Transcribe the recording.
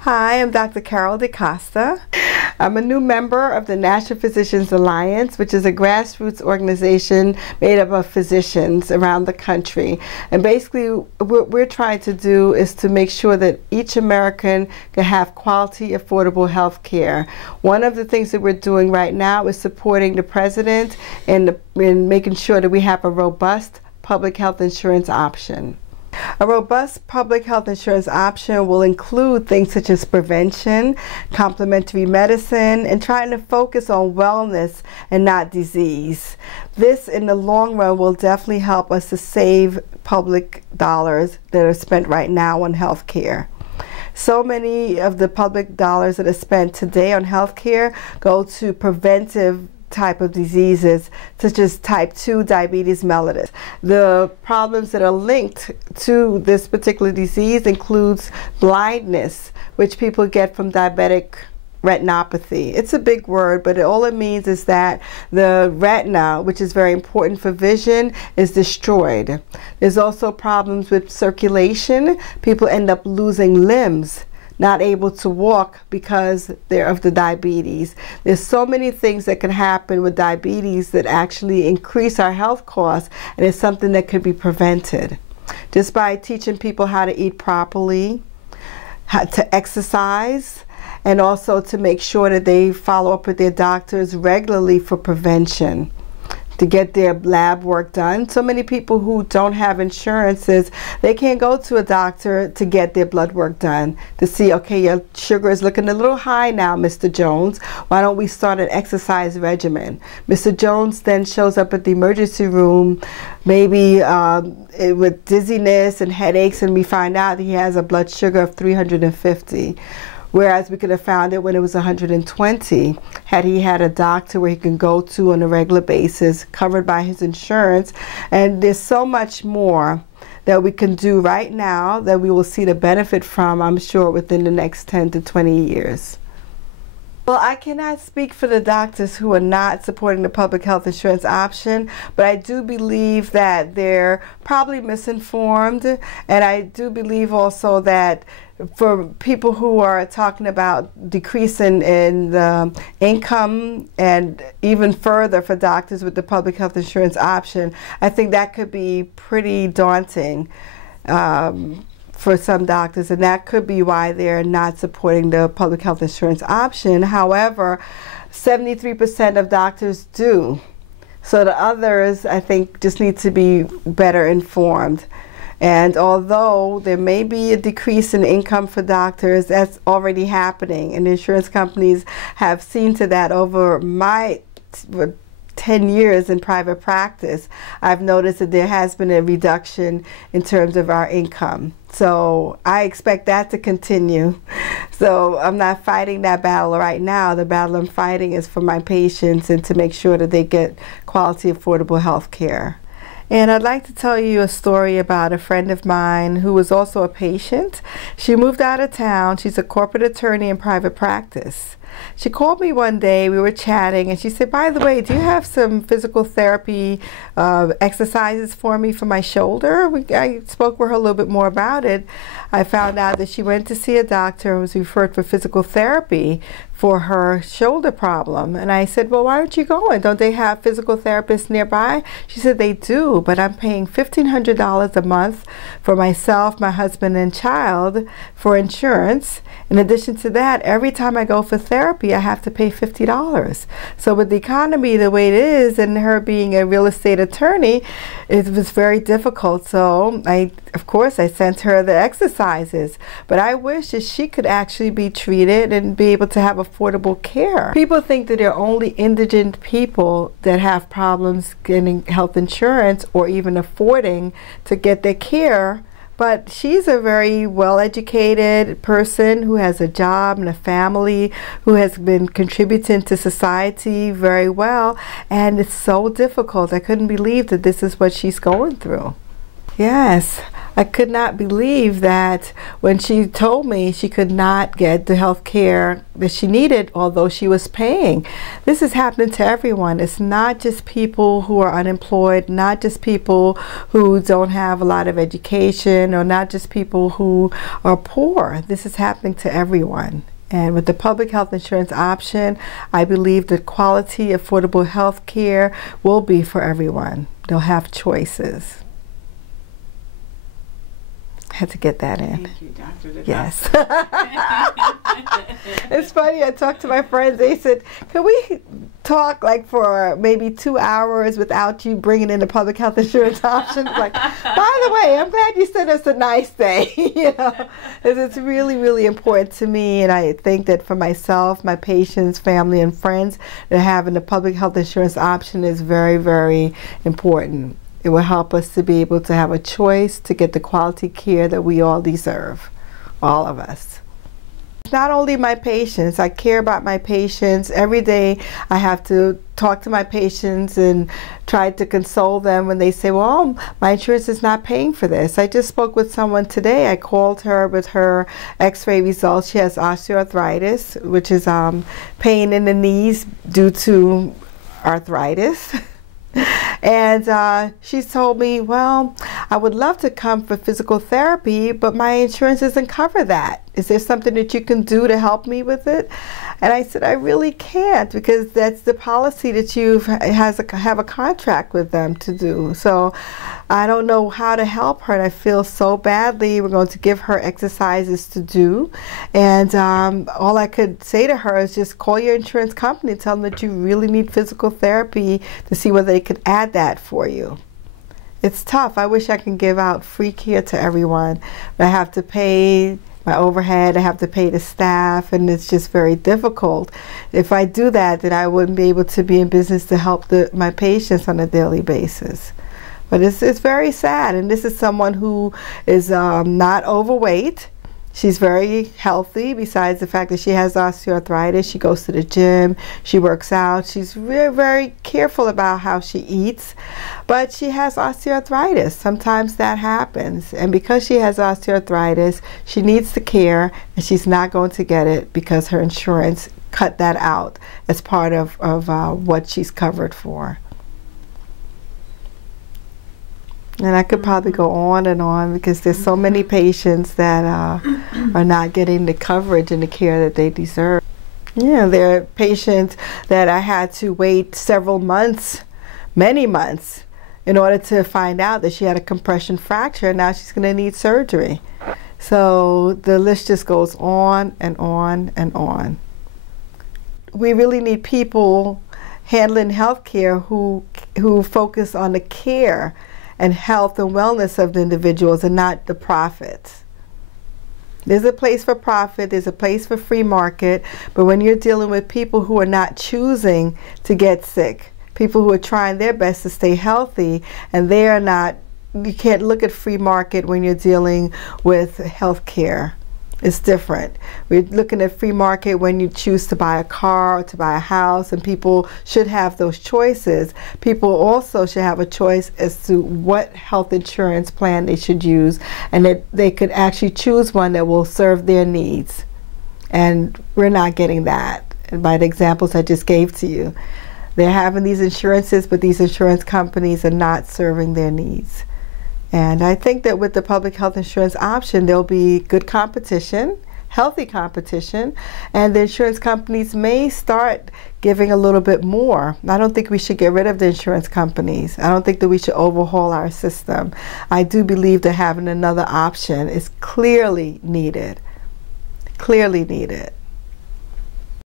Hi, I'm Dr. Carol DeCosta. I'm a new member of the National Physicians Alliance, which is a grassroots organization made up of physicians around the country. And basically what we're trying to do is to make sure that each American can have quality, affordable health care. One of the things that we're doing right now is supporting the president in making sure that we have a robust public health insurance option. A robust public health insurance option will include things such as prevention, complementary medicine, and trying to focus on wellness and not disease. This, in the long run, will definitely help us to save public dollars that are spent right now on health care. So many of the public dollars that are spent today on health care go to preventive type of diseases such as type 2 diabetes mellitus. The problems that are linked to this particular disease includes blindness, which people get from diabetic retinopathy. It's a big word, but all it means is that the retina, which is very important for vision, is destroyed. There's also problems with circulation. People end up losing limbs, not able to walk because they're of the diabetes. There's so many things that can happen with diabetes that actually increase our health costs, and it's something that could be prevented just by teaching people how to eat properly, how to exercise, and also to make sure that they follow up with their doctors regularly for prevention, to get their lab work done. So many people who don't have insurances, they can't go to a doctor to get their blood work done to see, okay, your sugar is looking a little high now, Mr. Jones. Why don't we start an exercise regimen? Mr. Jones then shows up at the emergency room, maybe with dizziness and headaches, and we find out he has a blood sugar of 350. Whereas we could have found it when it was 120 had he had a doctor where he can go to on a regular basis, covered by his insurance. And there's so much more that we can do right now that we will see the benefit from, I'm sure, within the next 10 to 20 years. Well, I cannot speak for the doctors who are not supporting the public health insurance option, but I do believe that they're probably misinformed, and I do believe also that for people who are talking about decreasing in the income and even further for doctors with the public health insurance option, I think that could be pretty daunting for some doctors, and that could be why they're not supporting the public health insurance option. However, 73% of doctors do. So the others, I think, just need to be better informed. And although there may be a decrease in income for doctors, that's already happening, and insurance companies have seen to that. Over my 10 years in private practice, I've noticed that there has been a reduction in terms of our income. So I expect that to continue. So I'm not fighting that battle right now. The battle I'm fighting is for my patients and to make sure that they get quality, affordable health care. And I'd like to tell you a story about a friend of mine who was also a patient. She moved out of town. She's a corporate attorney in private practice. She called me one day, we were chatting, and she said, by the way, do you have some physical therapy exercises for me for my shoulder? I spoke with her a little bit more about it. I found out that she went to see a doctor and was referred for physical therapy for her shoulder problem. And I said, well, why aren't you going? Don't they have physical therapists nearby? She said, they do, but I'm paying $1,500 a month for myself, my husband, and child for insurance. In addition to that, every time I go for therapy, I have to pay $50. So with the economy the way it is, and her being a real estate attorney, it was very difficult. So of course, I sent her the exercises, but I wish that she could actually be treated and be able to have affordable care. People think that they're only indigent people that have problems getting health insurance or even affording to get their care. But she's a very well-educated person who has a job and a family, who has been contributing to society very well, and it's so difficult. I couldn't believe that this is what she's going through. Yes. I could not believe that when she told me she could not get the health care that she needed, although she was paying. This is happening to everyone. It's not just people who are unemployed, not just people who don't have a lot of education, or not just people who are poor. This is happening to everyone. And with the public health insurance option, I believe that quality, affordable health care will be for everyone. They'll have choices. Had to get that in. Thank you, Dr. DeCosta. Yes. It's funny, I talked to my friends, they said, can we talk like for maybe 2 hours without you bringing in the public health insurance option? Like, by the way, I'm glad you sent us a nice day. You know, it's really, really important to me, and I think that for myself, my patients, family, and friends, that having the public health insurance option is very, very important. It will help us to be able to have a choice to get the quality care that we all deserve, all of us. Not only my patients, I care about my patients. Every day I have to talk to my patients and try to console them when they say, well, my insurance is not paying for this. I just spoke with someone today. I called her with her x-ray results. She has osteoarthritis, which is pain in the knees due to arthritis. And she told me, well, I would love to come for physical therapy, but my insurance doesn't cover that. Is there something that you can do to help me with it? And I said, I really can't, because that's the policy that you have a contract with them to do. So I don't know how to help her, and I feel so badly. We're going to give her exercises to do. And all I could say to her is just call your insurance company and tell them that you really need physical therapy to see whether they could add that for you. It's tough. I wish I could give out free care to everyone, but I have to pay my overhead, I have to pay the staff, and it's just very difficult. If I do that, then I wouldn't be able to be in business to help my patients on a daily basis. But it's very sad, and this is someone who is not overweight. She's very healthy, besides the fact that she has osteoarthritis. She goes to the gym, she works out, she's very, very careful about how she eats, but she has osteoarthritis. Sometimes that happens, and because she has osteoarthritis, she needs the care, and she's not going to get it because her insurance cut that out as part of what she's covered for. And I could probably go on and on, because there's so many patients that are not getting the coverage and the care that they deserve. Yeah, there are patients that I had to wait several months, many months, in order to find out that she had a compression fracture, and now she's going to need surgery. So the list just goes on and on and on. We really need people handling healthcare who focus on the care and health and wellness of the individuals, and not the profits. There's a place for profit, there's a place for free market, but when you're dealing with people who are not choosing to get sick, people who are trying their best to stay healthy, and they are not, you can't look at free market when you're dealing with health care. It's different. We're looking at free market when you choose to buy a car or to buy a house, and people should have those choices. People also should have a choice as to what health insurance plan they should use, and that they could actually choose one that will serve their needs. And we're not getting that. And by the examples I just gave to you, they're having these insurances, but these insurance companies are not serving their needs. And I think that with the public health insurance option, there'll be good competition, healthy competition, and the insurance companies may start giving a little bit more. I don't think we should get rid of the insurance companies. I don't think that we should overhaul our system. I do believe that having another option is clearly needed. Clearly needed.